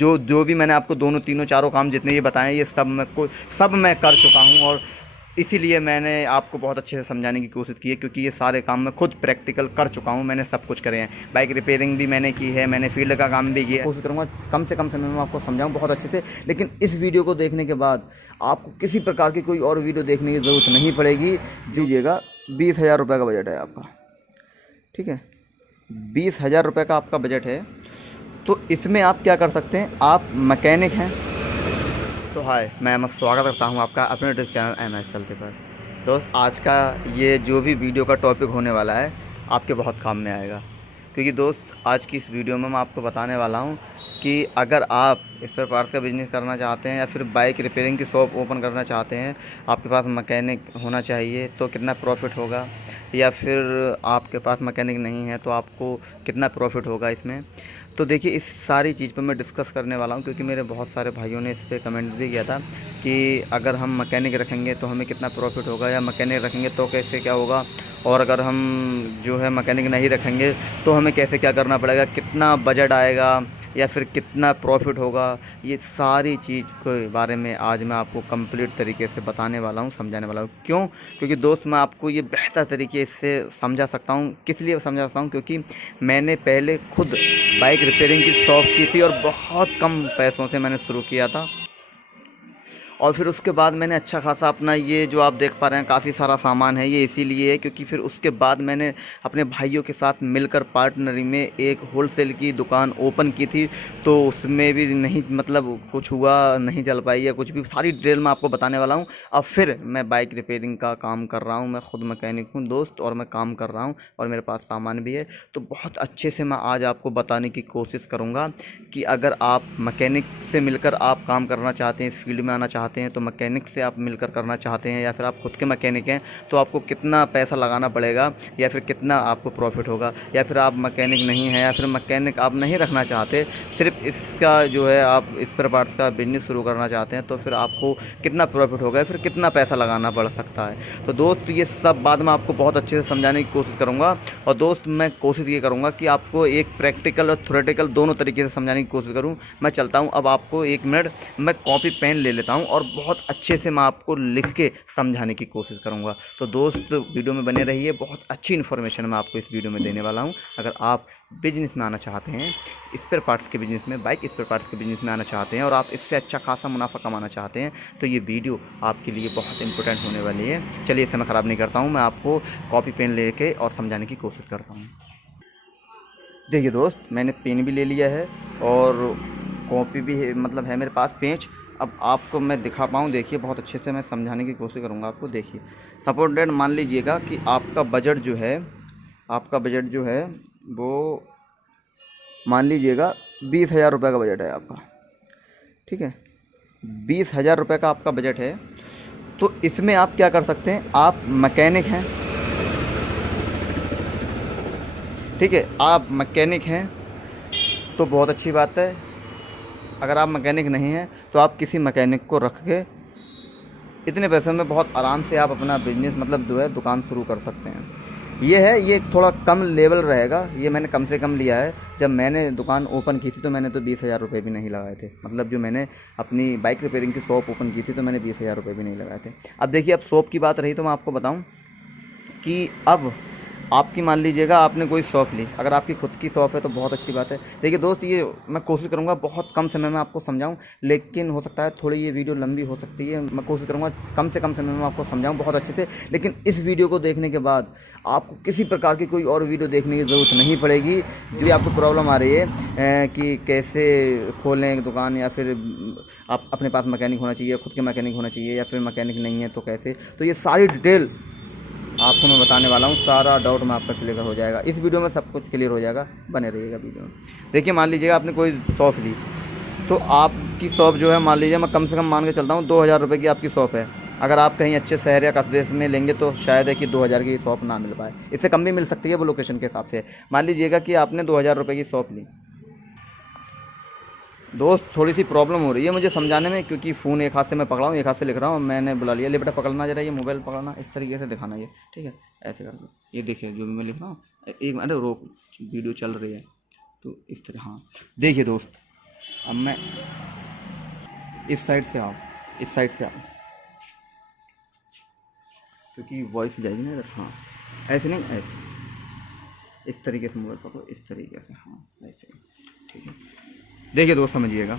जो जो भी मैंने आपको दोनों तीनों चारों काम जितने ये बताए ये सब मैं कर चुका हूँ। और इसीलिए मैंने आपको बहुत अच्छे से समझाने की कोशिश की है, क्योंकि ये सारे काम मैं खुद प्रैक्टिकल कर चुका हूँ। मैंने सब कुछ करे हैं, बाइक रिपेयरिंग भी मैंने की है, मैंने फील्ड का काम भी किया है। कोशिश करूँगा कम से कम समय में आपको समझाऊँ बहुत अच्छे से। लेकिन इस वीडियो को देखने के बाद आपको किसी प्रकार की कोई और वीडियो देखने की ज़रूरत नहीं पड़ेगी। दीजिएगा 20,000 रुपये का बजट है आपका, ठीक है, 20,000 रुपये का आपका बजट है। तो इसमें आप क्या कर सकते हैं, आप मैकेनिक हैं तो हाय, मैं अहमद स्वागत करता हूं आपका अपने यूट्यूब चैनल एमएस चलते पर। दोस्त, आज का ये जो भी वीडियो का टॉपिक होने वाला है आपके बहुत काम में आएगा, क्योंकि दोस्त आज की इस वीडियो में मैं आपको बताने वाला हूं कि अगर आप स्पेयर पार्ट्स का बिज़नेस करना चाहते हैं या फिर बाइक रिपेयरिंग की शॉप ओपन करना चाहते हैं, आपके पास मैकेनिक होना चाहिए तो कितना प्रॉफिट होगा, या फिर आपके पास मैकेनिक नहीं है तो आपको कितना प्रॉफिट होगा इसमें। तो देखिए, इस सारी चीज़ पर मैं डिस्कस करने वाला हूं, क्योंकि मेरे बहुत सारे भाइयों ने इस पर कमेंट भी किया था कि अगर हम मैकेनिक रखेंगे तो हमें कितना प्रॉफिट होगा, या मैकेनिक रखेंगे तो कैसे क्या होगा, और अगर हम जो है मैकेनिक नहीं रखेंगे तो हमें कैसे क्या करना पड़ेगा, कितना बजट आएगा या फिर कितना प्रॉफिट होगा। ये सारी चीज़ के बारे में आज मैं आपको कंप्लीट तरीके से बताने वाला हूँ, समझाने वाला हूँ। क्यों? क्योंकि दोस्त, मैं आपको ये बेहतर तरीके से समझा सकता हूँ। किस लिए समझा सकता हूँ? क्योंकि मैंने पहले खुद बाइक रिपेयरिंग की शॉप की थी और बहुत कम पैसों से मैंने शुरू किया था। और फिर उसके बाद मैंने अच्छा खासा अपना ये जो आप देख पा रहे हैं काफ़ी सारा सामान है, ये इसीलिए है क्योंकि फिर उसके बाद मैंने अपने भाइयों के साथ मिलकर पार्टनरी में एक होलसेल की दुकान ओपन की थी। तो उसमें भी नहीं, मतलब कुछ हुआ नहीं, चल पाई या कुछ भी, सारी डिटेल मैं आपको बताने वाला हूँ। अब फिर मैं बाइक रिपेयरिंग का काम कर रहा हूँ, मैं खुद मैकेनिक हूँ दोस्त, और मैं काम कर रहा हूँ और मेरे पास सामान भी है। तो बहुत अच्छे से मैं आज आपको बताने की कोशिश करूँगा कि अगर आप मैकेनिक से मिलकर आप काम करना चाहते हैं, इस फील्ड में आना चाहते हैं, तो मैकेनिक से आप मिलकर करना चाहते हैं, या फिर आप खुद के मैकेनिक हैं तो आपको कितना पैसा लगाना पड़ेगा या फिर कितना आपको प्रॉफिट होगा, या फिर आप मैकेनिक नहीं हैं या फिर मैकेनिक आप नहीं रखना चाहते, सिर्फ इसका जो है आप स्पेयर पार्ट्स का बिजनेस शुरू करना चाहते हैं, तो फिर आपको कितना प्रॉफिट होगा, फिर कितना पैसा लगाना पड़ सकता है। तो दोस्त, ये सब बात मैं आपको बहुत अच्छे से समझाने की कोशिश करूँगा। और दोस्त, मैं कोशिश ये करूँगा कि आपको एक प्रैक्टिकल और थ्योरेटिकल दोनों तरीके से समझाने की कोशिश करूँ। मैं चलता हूँ, अब आपको 1 मिनट मैं कॉपी पेन ले लेता हूँ और बहुत अच्छे से मैं आपको लिख के समझाने की कोशिश करूँगा। तो दोस्त, वीडियो में बने रहिए, बहुत अच्छी इन्फॉर्मेशन मैं आपको इस वीडियो में देने वाला हूँ। अगर आप बिजनेस में आना चाहते हैं, स्पेयर पार्ट्स के बिजनेस में, बाइक स्पेयर पार्ट्स के बिजनेस में आना चाहते हैं और आप इससे अच्छा खासा मुनाफा कमाना चाहते हैं, तो ये वीडियो आपके लिए बहुत इंपॉर्टेंट होने वाली है। चलिए, समय ख़राब नहीं करता हूँ, मैं आपको कॉपी पेन लेके और समझाने की कोशिश करता हूँ। देखिए दोस्त, मैंने पेन भी ले लिया है और कॉपी भी है, मतलब है मेरे पास पेंच। अब आपको मैं दिखा पाऊँ, देखिए, बहुत अच्छे से मैं समझाने की कोशिश करूँगा आपको। देखिए, सपोज दैट मान लीजिएगा कि आपका बजट जो है, वो मान लीजिएगा 20,000 रुपये का बजट है आपका, ठीक है, 20,000 रुपये का आपका बजट है। तो इसमें आप क्या कर सकते हैं, आप मैकेनिक हैं, ठीक है, आप मैकेनिक हैं तो बहुत अच्छी बात है। अगर आप मैकेनिक नहीं हैं तो आप किसी मैकेनिक को रख के इतने पैसों में बहुत आराम से आप अपना बिजनेस, मतलब जो है, दुकान शुरू कर सकते हैं। ये थोड़ा कम लेवल रहेगा, ये मैंने कम से कम लिया है। जब मैंने दुकान ओपन की थी तो मैंने तो 20,000 रुपये भी नहीं लगाए थे, मतलब जो मैंने अपनी बाइक रिपेयरिंग की शॉप ओपन की थी तो मैंने 20,000 रुपये भी नहीं लगाए थे। अब देखिए, अब शॉप की बात रही तो मैं आपको बताऊँ कि अब आपकी, मान लीजिएगा आपने कोई शॉप ली, अगर आपकी खुद की शॉप है तो बहुत अच्छी बात है। देखिए दोस्त, ये मैं कोशिश करूँगा बहुत कम समय में आपको समझाऊँ, लेकिन हो सकता है थोड़ी ये वीडियो लंबी हो सकती है। मैं कोशिश करूँगा कम से कम समय में आपको समझाऊँ बहुत अच्छे से। लेकिन इस वीडियो को देखने के बाद आपको किसी प्रकार की कोई और वीडियो देखने की ज़रूरत नहीं पड़ेगी। जो भी आपको प्रॉब्लम आ रही है कि कैसे खोलें एक दुकान, या फिर आप अपने पास मैकेनिक होना चाहिए, खुद के मैकेनिक होना चाहिए, या फिर मैकेनिक नहीं है तो कैसे, तो ये सारी डिटेल आपको मैं बताने वाला हूँ। सारा डाउट में आपका क्लियर हो जाएगा, इस वीडियो में सब कुछ क्लियर हो जाएगा, बने रहिएगा वीडियो में। देखिए, मान लीजिएगा आपने कोई शॉप ली, तो आपकी शॉप जो है, मान लीजिए मैं कम से कम मान के चलता हूँ 2,000 रुपये की आपकी शॉप है। अगर आप कहीं अच्छे शहर या कस्बे में लेंगे तो शायद है कि 2,000 की शॉप ना मिल पाए, इससे कम भी मिल सकती है, वो लोकेशन के हिसाब से। मान लीजिएगा कि आपने 2,000 रुपये की शॉप ली। दोस्त, थोड़ी सी प्रॉब्लम हो रही है मुझे समझाने में, क्योंकि फ़ोन एक हाथ से मैं पकड़ा हूँ, एक हाथ से लिख रहा हूँ। मैंने बुला लिया, ले बेटा पकड़ना जरा, ये मोबाइल पकड़ना, इस तरीके से दिखाना, ये ठीक है, ऐसे कर दो। ये देखिए जो भी मैं लिख रहा हूँ, एक मिनट रोक, वीडियो चल रही है तो इस तरह। हाँ, देखिए दोस्त, अब मैं इस साइड से आओ, इस साइड से आओ, क्योंकि वॉइस जाएगी ना इधर। हाँ, ऐसे नहीं, ऐसे इस तरीके से मोबाइल पकड़ो, इस तरीके से, हाँ ऐसे, ठीक है। देखिए दोस्त समझिएगा,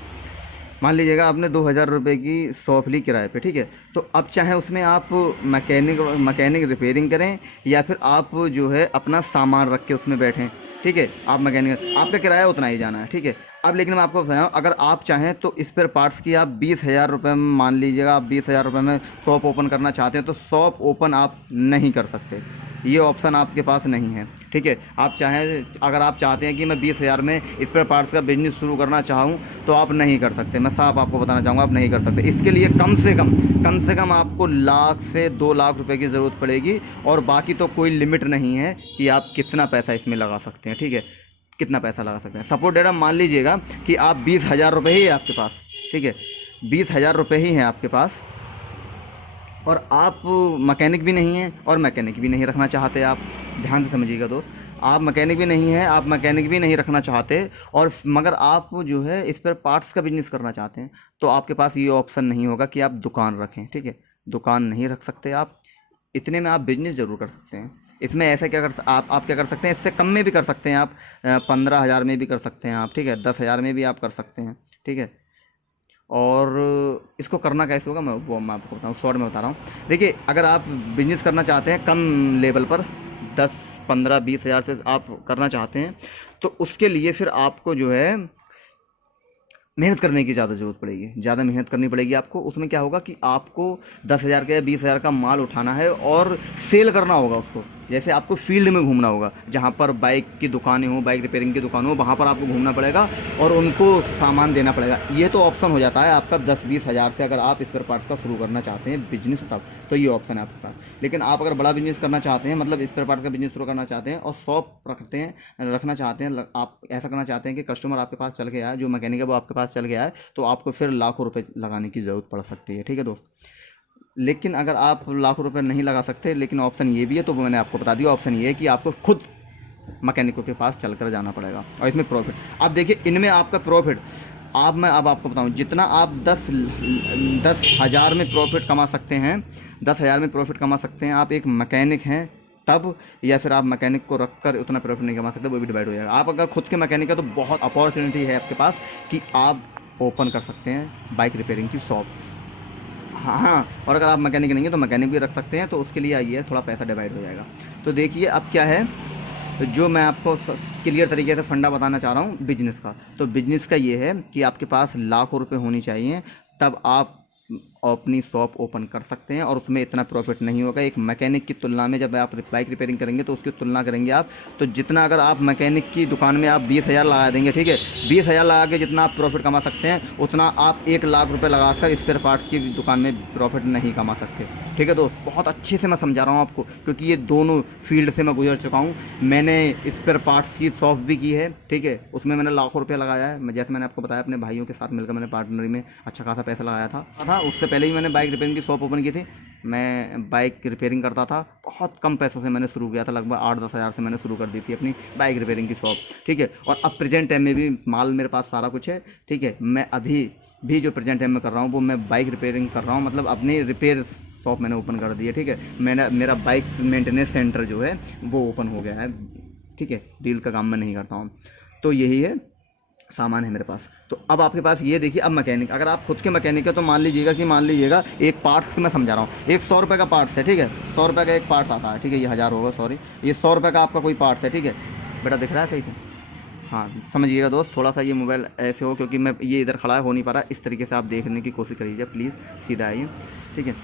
मान लीजिएगा आपने 2,000 रुपये की शॉप ली किराए पे, ठीक है। तो अब चाहे उसमें आप मैकेनिक रिपेयरिंग करें या फिर आप जो है अपना सामान रख के उसमें बैठें, ठीक है। आप मैकेनिक, आपका किराया उतना ही जाना है, ठीक है। अब लेकिन मैं आपको बताऊँ, अगर आप चाहें तो स्पेयर पार्ट्स की आप 20,000 रुपये में, मान लीजिएगा आप 20,000 रुपये में शॉप ओपन करना चाहते हैं, तो शॉप ओपन आप नहीं कर सकते, ये ऑप्शन आपके पास नहीं है, ठीक है। आप चाहें, अगर आप चाहते हैं कि मैं 20,000 में स्पेयर पार्ट्स का बिजनेस शुरू करना चाहूँ तो आप नहीं कर सकते, मैं साफ आपको बताना चाहूँगा, आप नहीं कर सकते। इसके लिए कम से कम आपको 1,00,000 से 2,00,000 रुपए की ज़रूरत पड़ेगी, और बाकी तो कोई लिमिट नहीं है कि आप कितना पैसा इसमें लगा सकते हैं, ठीक है, कितना पैसा लगा सकते हैं। सपोर्ट डेटा मान लीजिएगा कि आप 20,000 रुपये ही है आपके पास, ठीक है, 20,000 रुपये ही हैं आपके पास, और आप मैकेनिक भी नहीं हैं और मैकेनिक भी नहीं रखना चाहते आप। ध्यान से समझिएगा दोस्त, आप मैकेनिक भी नहीं हैं, आप मैकेनिक भी नहीं रखना चाहते, और मगर आप जो है स्पेयर पार्ट्स का बिजनेस करना चाहते हैं, तो आपके पास ये ऑप्शन नहीं होगा कि आप दुकान रखें, ठीक है। दुकान नहीं रख सकते आप, इतने में आप बिजनेस ज़रूर कर सकते हैं। इसमें ऐसा क्या कर आप क्या कर सकते हैं, इससे कम में भी कर सकते हैं आप, 15,000 में भी कर सकते हैं आप, ठीक है, 10,000 में भी आप कर सकते हैं, ठीक है। और इसको करना कैसे होगा मैं आपको बताऊँ, शॉर्ट में बता रहा हूँ। देखिए, अगर आप बिजनेस करना चाहते हैं कम लेवल पर, 10, 15, 20,000 से आप करना चाहते हैं, तो उसके लिए फिर आपको जो है मेहनत करने की ज़्यादा ज़रूरत पड़ेगी, ज़्यादा मेहनत करनी पड़ेगी आपको। उसमें क्या होगा कि आपको 10,000 का या 20,000 का माल उठाना है और सेल करना होगा उसको। जैसे आपको फील्ड में घूमना होगा, जहाँ पर बाइक की दुकानें हों, बाइक रिपेयरिंग की दुकान हो, वहाँ पर आपको घूमना पड़ेगा और उनको सामान देना पड़ेगा। ये तो ऑप्शन हो जाता है आपका 10-20 हज़ार से, अगर आप स्पेयर पार्ट्स का शुरू करना चाहते हैं बिजनेस, तब तो ये ऑप्शन है आपके पास। लेकिन आप अगर बड़ा बिजनेस करना चाहते हैं, मतलब स्पेयर पार्ट्स का बिजनेस शुरू करना चाहते हैं और शॉप रखना चाहते हैं, आप ऐसा करना चाहते हैं कि कस्टमर आपके पास चल गया है, जो मैकेनिक है वो आपके पास चल गया है, तो आपको फिर लाखों रुपए लगाने की ज़रूरत पड़ सकती है, ठीक है दोस्त। लेकिन अगर आप लाखों रुपए नहीं लगा सकते, लेकिन ऑप्शन ये भी है, तो वो मैंने आपको बता दिया। ऑप्शन ये है कि आपको खुद मैकेनिकों के पास चलकर जाना पड़ेगा, और इसमें प्रॉफिट, आप देखिए इनमें आपका प्रॉफिट, मैं अब आपको बताऊं, जितना आप 10,000 में प्रॉफिट कमा सकते हैं, 10,000 में प्रॉफिट कमा सकते हैं आप एक मैकेनिक हैं तब, या फिर आप मैकेनिक को रखकर उतना प्रॉफिट नहीं कमा सकते, वो भी डिवाइड हो जाएगा। आप अगर खुद के मैकेनिक है तो बहुत अपॉर्चुनिटी है आपके पास कि आप ओपन कर सकते हैं बाइक रिपेयरिंग की शॉप। हाँ, और अगर आप मैकेनिक नहीं है तो मैकेनिक भी रख सकते हैं, तो उसके लिए आइए थोड़ा पैसा डिवाइड हो जाएगा। तो देखिए अब क्या है, जो मैं आपको क्लियर तरीके से फंडा बताना चाह रहा हूँ बिजनेस का। तो बिजनेस का ये है कि आपके पास लाखों रुपए होनी चाहिए, तब आप अपनी शॉप ओपन कर सकते हैं, और उसमें इतना प्रॉफिट नहीं होगा एक मैकेनिक की तुलना में। जब आप बाइक रिपेयरिंग करेंगे तो उसकी तुलना करेंगे आप, तो जितना अगर आप मैकेनिक की दुकान में आप 20,000 लगा देंगे, ठीक है, 20,000 लगा के जितना आप प्रॉफिट कमा सकते हैं, उतना आप 1,00,000 रुपये लगाकर स्पेयर पार्ट्स की दुकान में प्रॉफिट नहीं कमा सकते, ठीक है दोस्त। बहुत अच्छे से मैं समझा रहा हूँ आपको, क्योंकि ये दोनों फील्ड से मैं गुजर चुका हूँ। मैंने स्पेयर पार्ट्स की शॉप भी की है, ठीक है, उसमें मैंने लाखों रुपये लगाया है। जैसे मैंने आपको बताया, अपने भाइयों के साथ मिलकर मैंने पार्टनरी में अच्छा खासा पैसा लगाया था। उससे पहले ही मैंने बाइक रिपेयरिंग की शॉप ओपन की थी। मैं बाइक रिपेयरिंग करता था, बहुत कम पैसों से मैंने शुरू किया था, लगभग 8-10 हज़ार से मैंने शुरू कर दी थी अपनी बाइक रिपेयरिंग की शॉप, ठीक है। और अब प्रेजेंट टाइम में भी माल मेरे पास सारा कुछ है, ठीक है। मैं अभी भी जो प्रेजेंट टाइम में कर रहा हूँ वो मैं बाइक रिपेयरिंग कर रहा हूँ, मतलब अपनी रिपेयर शॉप मैंने ओपन कर दी है, ठीक है। मेरा बाइक मेंटेनेंस सेंटर जो है वो ओपन हो गया है, ठीक है। डील का काम मैं नहीं करता हूँ, तो यही है, सामान है मेरे पास। तो अब आपके पास ये देखिए, अब मैकेनिक, अगर आप खुद के मैकेनिक है तो मान लीजिएगा एक पार्ट्स मैं समझा रहा हूँ, एक 100 रुपये का पार्ट्स है, ठीक है, 100 रुपये का एक पार्ट्स आता है, ठीक है, ये 1,000 होगा, सॉरी, ये 100 रुपये का आपका कोई पार्ट्स है, ठीक है। बेटा दिख रहा है सही से? हाँ, समझिएगा दोस्त, थोड़ा सा ये मोबाइल ऐसे हो, क्योंकि मैं ये इधर खड़ा हो नहीं पा रहा, इस तरीके से आप देखने की कोशिश करिए प्लीज़, सीधा आइए, ठीक है।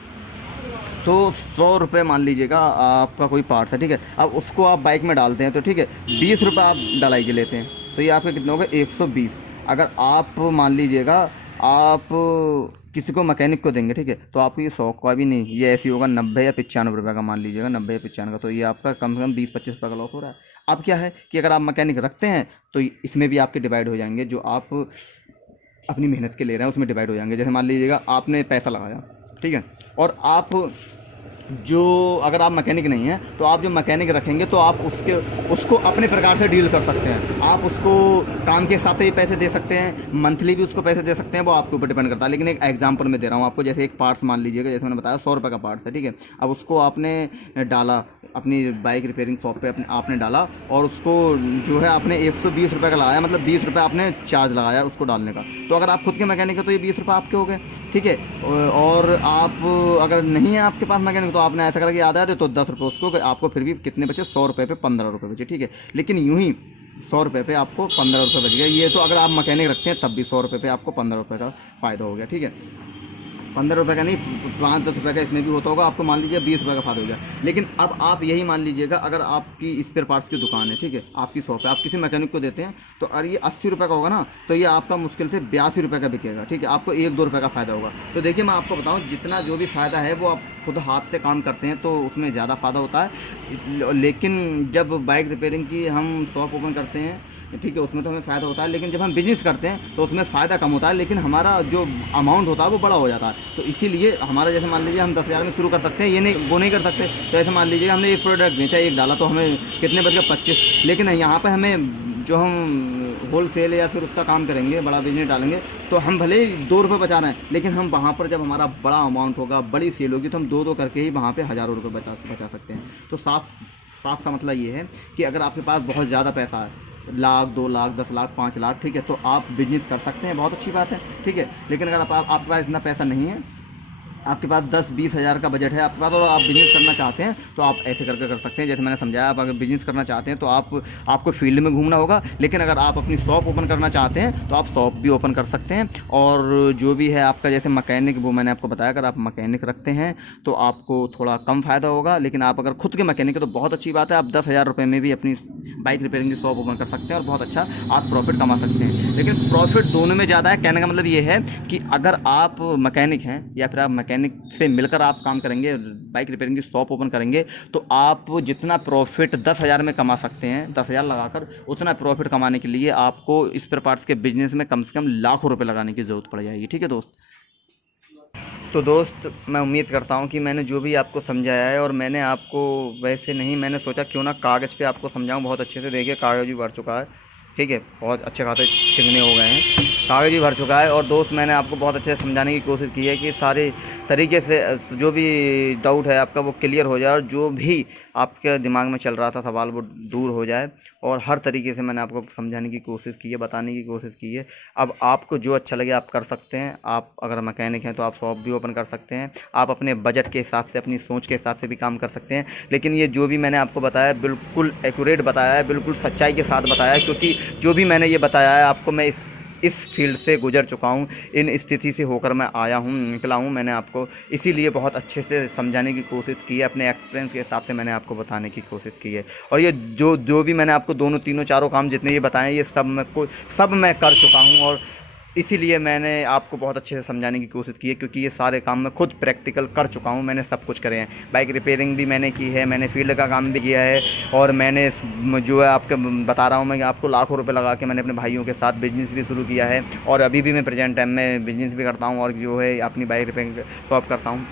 तो 100 रुपये मान लीजिएगा आपका कोई पार्ट्स है, ठीक है। अब उसको आप बाइक में डालते हैं तो ठीक है, 20 रुपये आप डलाई के लेते हैं, तो ये आपके कितने हो गए, 120। अगर आप मान लीजिएगा आप किसी को मैकेनिक को देंगे, ठीक है, तो आपको ये 100 का भी नहीं, ये ऐसी होगा 90 या 95 रुपये का, मान लीजिएगा 90 या 95 का, तो ये आपका कम से कम 20-25 रुपये का लॉस हो रहा है। अब क्या है कि अगर आप मैकेनिक रखते हैं तो इसमें भी आपके डिवाइड हो जाएंगे, जो आप अपनी मेहनत के ले रहे हैं उसमें डिवाइड हो जाएंगे। जैसे मान लीजिएगा आपने पैसा लगाया, ठीक है, और आप जो अगर आप मैकेनिक नहीं हैं तो आप जो मैकेनिक रखेंगे तो आप उसको अपने प्रकार से डील कर सकते हैं। आप उसको काम के हिसाब से भी पैसे दे सकते हैं, मंथली भी उसको पैसे दे सकते हैं, वो आपके ऊपर डिपेंड करता है। लेकिन एक एग्जांपल मैं दे रहा हूँ आपको, जैसे एक पार्ट्स मान लीजिएगा, जैसे मैंने बताया 100 रुपये का पार्ट्स है, ठीक है। अब उसको आपने डाला अपनी बाइक रिपेयरिंग शॉप पे आपने डाला और उसको जो है आपने 120 रुपये का लगाया, मतलब 20 रुपये आपने चार्ज लगाया उसको डालने का। तो अगर आप खुद के मैकेनिक है तो ये 20 रुपये आपके हो गए, ठीक है। और आप अगर नहीं है आपके पास मैकेनिक तो आपने ऐसा करके याद आया तो 10 रुपये उसको, आपको फिर भी कितने बचे, 100 रुपये पे 15 रुपये बचे, ठीक है। लेकिन यूँ ही 100 रुपये पे आपको 15 रुपये बच गया। ये तो अगर आप मैकेनिक रखते हैं तब भी 100 रुपये पे आपको 15 रुपये का फ़ायदा हो गया, ठीक है। 15 रुपये का नहीं, 5-10 रुपये का इसमें भी होता होगा, आपको मान लीजिए 20 रुपये का फायदा हो गया। लेकिन अब आप यही मान लीजिएगा, अगर आपकी स्पेयर पार्ट्स की दुकान है, ठीक है, आपकी शॉप है, आप किसी मैकेनिक को देते हैं तो अगर ये 80 रुपये का होगा ना, तो ये आपका मुश्किल से 82 रुपये का बिकेगा, ठीक है। आपको 1-2 रुपये का फ़ायदा होगा। तो देखिए मैं आपको बताऊँ, जितना जो भी फ़ायदा है वो आप खुद हाथ से काम करते हैं तो उसमें ज़्यादा फ़ायदा होता है। लेकिन जब बाइक रिपेयरिंग की हम शॉप ओपन करते हैं, ठीक है, उसमें तो हमें फ़ायदा होता है। लेकिन जब हम बिजनेस करते हैं तो उसमें फ़ायदा कम होता है, लेकिन हमारा जो अमाउंट होता है वो बड़ा हो जाता है। तो इसीलिए हमारा, जैसे मान लीजिए हम 10,000 में शुरू कर सकते हैं, ये नहीं वो नहीं कर सकते। तो ऐसे मान लीजिए हमने एक प्रोडक्ट बेचा, एक डाला, तो हमें कितने बच गए, 25। लेकिन यहाँ पर हमें जो हम होल सेल या फिर उसका काम करेंगे, बड़ा बिजनेस डालेंगे, तो हम भले ही 2 रुपये बचा रहे हैं, लेकिन हम वहाँ पर जब हमारा बड़ा अमाउंट होगा, बड़ी सेल होगी, तो हम 2-2 करके ही वहाँ पर हज़ारों रुपये बचा सकते हैं। तो साफ सा मतलब ये है कि अगर आपके पास बहुत ज़्यादा पैसा है, लाख, 2 लाख, 10 लाख, 5 लाख, ठीक है, तो आप बिजनेस कर सकते हैं, बहुत अच्छी बात है, ठीक है। लेकिन अगर आपके पास इतना पैसा नहीं है, आपके पास 10-20 हज़ार का बजट है आपके पास, और आप बिज़नेस करना चाहते हैं, तो आप ऐसे करके कर सकते हैं। जैसे मैंने समझाया, आप अगर बिज़नेस करना चाहते हैं तो आपको फील्ड में घूमना होगा। लेकिन अगर आप अपनी शॉप ओपन करना चाहते हैं तो आप शॉप भी ओपन कर सकते हैं। और जो भी है आपका, जैसे मैकेनिक, वो मैंने आपको बताया, अगर आप मैकेनिक रखते हैं तो आपको थोड़ा कम फ़ायदा होगा। लेकिन आप अगर खुद के मैकेनिक है तो बहुत अच्छी बात है, आप 10,000 रुपये में भी अपनी बाइक रिपेयरिंग की शॉप ओपन कर सकते हैं और बहुत अच्छा आप प्रॉफिट कमा सकते हैं। लेकिन प्रॉफिट दोनों में ज़्यादा है। कहने का मतलब ये है कि अगर आप मैकेनिक हैं या फिर आप मैकेनिक से मिलकर आप काम करेंगे, बाइक रिपेयरिंग की शॉप ओपन करेंगे, तो आप जितना प्रॉफिट 10,000 में कमा सकते हैं, 10,000 लगाकर, उतना प्रॉफिट कमाने के लिए आपको स्पेयर पार्ट्स के बिजनेस में कम से कम लाखों रुपए लगाने की ज़रूरत पड़ जाएगी, ठीक है दोस्त। तो दोस्त, मैं उम्मीद करता हूँ कि मैंने जो भी आपको समझाया है, और मैंने आपको वैसे नहीं, मैंने सोचा क्यों ना कागज़ पे आपको समझाऊँ बहुत अच्छे से। देखिए कागज़ भी भर चुका है, ठीक है, बहुत अच्छे खासे चिकने हो गए हैं, कागज़ भी भर चुका है। और दोस्त, मैंने आपको बहुत अच्छे से समझाने की कोशिश की है कि सारे तरीके से जो भी डाउट है आपका वो क्लियर हो जाए, और जो भी आपके दिमाग में चल रहा था सवाल वो दूर हो जाए। और हर तरीके से मैंने आपको समझाने की कोशिश की है, बताने की कोशिश की है। अब आपको जो अच्छा लगे आप कर सकते हैं। आप अगर मैकेनिक हैं तो आप शॉप भी ओपन कर सकते हैं, आप अपने बजट के हिसाब से, अपनी सोच के हिसाब से भी काम कर सकते हैं। लेकिन ये जो भी मैंने आपको बताया बिल्कुल एक्यूरेट बताया है, बिल्कुल सच्चाई के साथ बताया है, क्योंकि जो भी मैंने ये बताया है आपको, मैं इस फील्ड से गुजर चुका हूँ, इन स्थिति से होकर मैं आया हूँ, निकला हूँ। मैंने आपको इसीलिए बहुत अच्छे से समझाने की कोशिश की है, अपने एक्सपीरियंस के हिसाब से मैंने आपको बताने की कोशिश की है। और ये जो भी मैंने आपको दोनों, तीनों, चारों काम जितने ये बताएं, ये सब मैं कर चुका हूँ। और इसीलिए मैंने आपको बहुत अच्छे से समझाने की कोशिश की है, क्योंकि ये सारे काम मैं खुद प्रैक्टिकल कर चुका हूँ। मैंने सब कुछ करे हैं, बाइक रिपेयरिंग भी मैंने की है, मैंने फील्ड का काम भी किया है, और मैंने जो है आपके बता रहा हूँ मैं आपको, लाखों रुपए लगा के मैंने अपने भाइयों के साथ बिज़नेस भी शुरू किया है। और अभी भी मैं प्रेजेंट टाइम में बिज़नेस भी करता हूँ, और जो है अपनी बाइक रिपेयरिंग शॉप करता हूँ।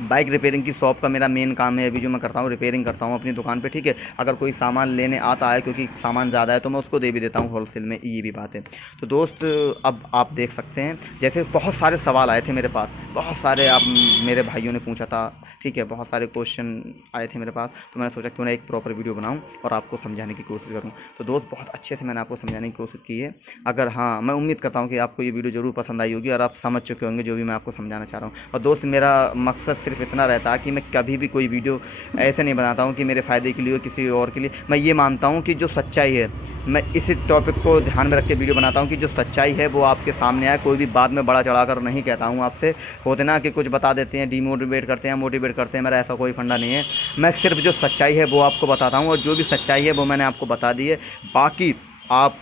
बाइक रिपेयरिंग की शॉप का मेरा मेन काम है, अभी जो मैं करता हूँ रिपेयरिंग करता हूँ अपनी दुकान पे, ठीक है। अगर कोई सामान लेने आता है, क्योंकि सामान ज़्यादा है, तो मैं उसको दे भी देता हूँ होलसेल में, ये भी बात है। तो दोस्त, अब आप देख सकते हैं, जैसे बहुत सारे सवाल आए थे मेरे पास, बहुत सारे आप मेरे भाइयों ने पूछा था, ठीक है, बहुत सारे क्वेश्चन आए थे मेरे पास। तो मैंने सोचा क्यों ना एक प्रॉपर वीडियो बनाऊँ और आपको समझाने की कोशिश करूँ। तो दोस्त, बहुत अच्छे से मैंने आपको समझाने की कोशिश की है। अगर हाँ, मैं उम्मीद करता हूँ कि आपको ये वीडियो ज़रूर पसंद आई होगी, और आप समझ चुके होंगे जो भी मैं आपको समझाना चाह रहा हूँ। और दोस्त, मेरा मकसद सिर्फ इतना रहता है कि मैं कभी भी कोई वीडियो ऐसे नहीं बनाता हूँ कि मेरे फ़ायदे के लिए हो, किसी और के लिए। मैं ये मानता हूँ कि जो सच्चाई है, मैं इस टॉपिक को ध्यान में रख के वीडियो बनाता हूँ कि जो सच्चाई है वो आपके सामने आए। कोई भी बात में बड़ा चढ़ा कर नहीं कहता हूँ आपसे। होते ना कि कुछ बता देते हैं, डीमोटिवेट करते हैं, मोटिवेट करते हैं, मेरा ऐसा कोई फंडा नहीं है। मैं सिर्फ जो सच्चाई है वो आपको बताता हूँ, और जो भी सच्चाई है वो मैंने आपको बता दी है। बाकी आप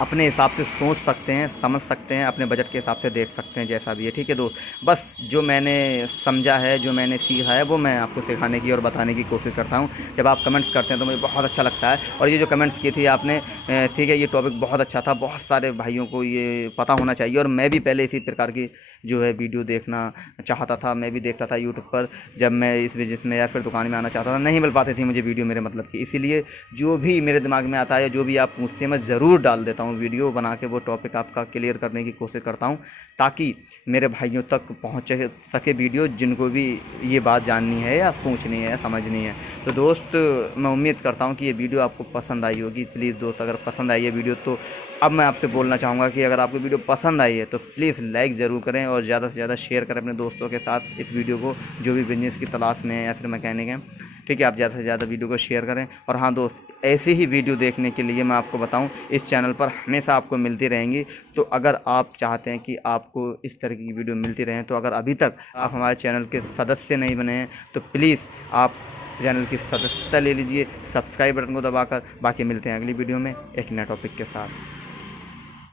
अपने हिसाब से सोच सकते हैं, समझ सकते हैं, अपने बजट के हिसाब से देख सकते हैं, जैसा भी है, ठीक है दोस्त। बस जो मैंने समझा है, जो मैंने सीखा है, वो मैं आपको सिखाने की और बताने की कोशिश करता हूँ। जब आप कमेंट्स करते हैं तो मुझे बहुत अच्छा लगता है। और ये जो कमेंट्स की थी आपने, ठीक है, ये टॉपिक बहुत अच्छा था, बहुत सारे भाइयों को ये पता होना चाहिए। और मैं भी पहले इसी प्रकार की जो है वीडियो देखना चाहता था। मैं भी देखता था यूट्यूब पर, जब मैं इस बिजनेस में या फिर दुकान में आना चाहता था, नहीं मिल पाती थी मुझे वीडियो मेरे मतलब की। इसीलिए जो भी मेरे दिमाग में आता है या जो भी आप पूछते हैं मैं ज़रूर डाल देता हूँ वीडियो बना के, वो टॉपिक आपका क्लियर करने की कोशिश करता हूँ ताकि मेरे भाइयों तक पहुँच सके वीडियो, जिनको भी ये बात जाननी है या पूछनी है या समझनी है। तो दोस्त, मैं उम्मीद करता हूँ कि ये वीडियो आपको पसंद आई होगी। प्लीज़ दोस्त, अगर पसंद आई है वीडियो तो अब मैं आपसे बोलना चाहूँगा कि अगर आपको वीडियो पसंद आई है तो प्लीज़ लाइक ज़रूर करें और ज़्यादा से ज़्यादा शेयर करें अपने दोस्तों के साथ इस वीडियो को, जो भी बिजनेस की तलाश में है या फिर मैकेनिक हैं। ठीक है, आप ज़्यादा से ज़्यादा वीडियो को शेयर करें। और हाँ दोस्त, ऐसी ही वीडियो देखने के लिए मैं आपको बताऊं, इस चैनल पर हमेशा आपको मिलती रहेंगी। तो अगर आप चाहते हैं कि आपको इस तरह की वीडियो मिलती रहें, तो अगर अभी तक आप हमारे चैनल के सदस्य नहीं बने हैं तो प्लीज़ आप चैनल की सदस्यता ले लीजिए, सब्सक्राइब बटन को दबाकर। बाकी मिलते हैं अगली वीडियो में एक नए टॉपिक के साथ।